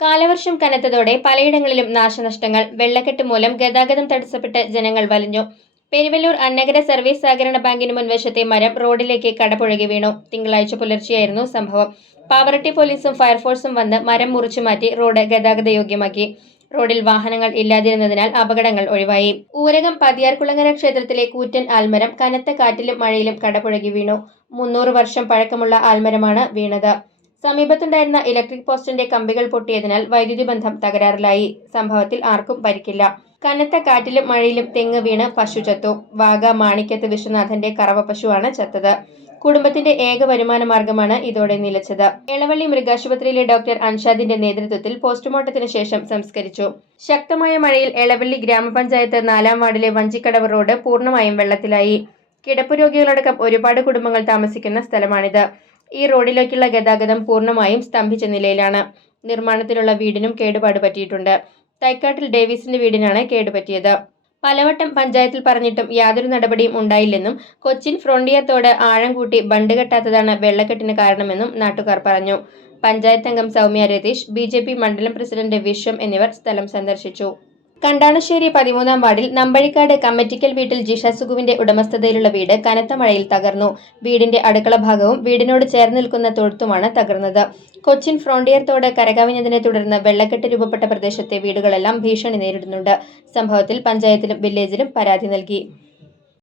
കാലവർഷം കനത്തതോടെ പലയിടങ്ങളിലും നാശനഷ്ടങ്ങൾ. വെള്ളക്കെട്ട് മൂലം ഗതാഗതം തടസ്സപ്പെട്ട് ജനങ്ങൾ വലഞ്ഞു. പെരുവല്ലൂർ അന്നഗര സർവീസ് സഹകരണ ബാങ്കിന് മുൻവശത്തെ മരം റോഡിലേക്ക് കടപുഴകി വീണു. തിങ്കളാഴ്ച പുലർച്ചെയായിരുന്നു സംഭവം. പാവറട്ടി പോലീസും ഫയർഫോഴ്സും വന്ന് മരം മുറിച്ചുമാറ്റി റോഡ് ഗതാഗതയോഗ്യമാക്കി. റോഡിൽ വാഹനങ്ങൾ ഇല്ലാതിരുന്നതിനാൽ അപകടങ്ങൾ ഒഴിവായി. ഊരകം പതിയാർകുളങ്ങര ക്ഷേത്രത്തിലെ കൂറ്റൻ ആൽമരം കനത്ത കാറ്റിലും മഴയിലും കടപുഴകി വീണു. 300 വർഷം പഴക്കമുള്ള ആൽമരമാണ് വീണത്. സമീപത്തുണ്ടായിരുന്ന ഇലക്ട്രിക് പോസ്റ്റിന്റെ കമ്പികൾ പൊട്ടിയതിനാൽ വൈദ്യുതി ബന്ധം തകരാറിലായി. സംഭവത്തിൽ ആർക്കും പരിക്കില്ല. കനത്ത കാറ്റിലും മഴയിലും തെങ്ങ് വീണ് പശു ചത്തു. വാഗ മാണിക്കത്ത് വിശ്വനാഥന്റെ കറവ പശുവാണ് ചത്തത്. കുടുംബത്തിന്റെ ഏക വരുമാന മാർഗമാണ് ഇതോടെ നിലച്ചത്. എളവള്ളി മൃഗാശുപത്രിയിലെ ഡോക്ടർ അൻഷാദിന്റെ നേതൃത്വത്തിൽ പോസ്റ്റ്മോർട്ടത്തിന് ശേഷം സംസ്കരിച്ചു. ശക്തമായ മഴയിൽ എളവള്ളി ഗ്രാമപഞ്ചായത്ത് 4-ാം വാർഡിലെ വഞ്ചിക്കടവ് റോഡ് പൂർണ്ണമായും വെള്ളത്തിലായി. കിടപ്പു രോഗികളടക്കം ഒരുപാട് കുടുംബങ്ങൾ താമസിക്കുന്ന സ്ഥലമാണിത്. ഈ റോഡിലേക്കുള്ള ഗതാഗതം പൂർണ്ണമായും സ്തംഭിച്ച നിലയിലാണ്. നിർമ്മാണത്തിലുള്ള വീടിനും കേടുപാട് പറ്റിയിട്ടുണ്ട്. തൈക്കാട്ടിൽ ഡേവിസിന്റെ വീടിനാണ് കേടുപറ്റിയത്. പലവട്ടം പഞ്ചായത്തിൽ പറഞ്ഞിട്ടും യാതൊരു നടപടിയും ഉണ്ടായില്ലെന്നും കൊച്ചിൻ ഫ്രോണ്ടിയർ തോട് ആഴം കൂട്ടി ബണ്ട് കെട്ടാത്തതാണ് വെള്ളക്കെട്ടിന് കാരണമെന്നും നാട്ടുകാർ പറഞ്ഞു. പഞ്ചായത്ത് അംഗം സൗമ്യ രതീഷ്, BJP മണ്ഡലം പ്രസിഡന്റ് വിശ്വം എന്നിവർ സ്ഥലം സന്ദർശിച്ചു. കണ്ടാണശ്ശേരി 13-ാം വാർഡിൽ നമ്പഴിക്കാട് കമ്മറ്റിക്കൽ വീട്ടിൽ ജിഷ സുഗുവിന്റെ ഉടമസ്ഥതയിലുള്ള വീട് കനത്ത മഴയിൽ തകർന്നു. വീടിന്റെ അടുക്കള ഭാഗവും വീടിനോട് ചേർന്ന് നിൽക്കുന്ന തൊഴുത്തുമാണ് തകർന്നത്. കൊച്ചിൻ ഫ്രോണ്ടിയർ തോട് കരകവിഞ്ഞതിനെ തുടർന്ന് വെള്ളക്കെട്ട് രൂപപ്പെട്ട പ്രദേശത്തെ വീടുകളെല്ലാം ഭീഷണി നേരിടുന്നുണ്ട്. സംഭവത്തിൽ പഞ്ചായത്തിലും വില്ലേജിലും പരാതി നൽകി.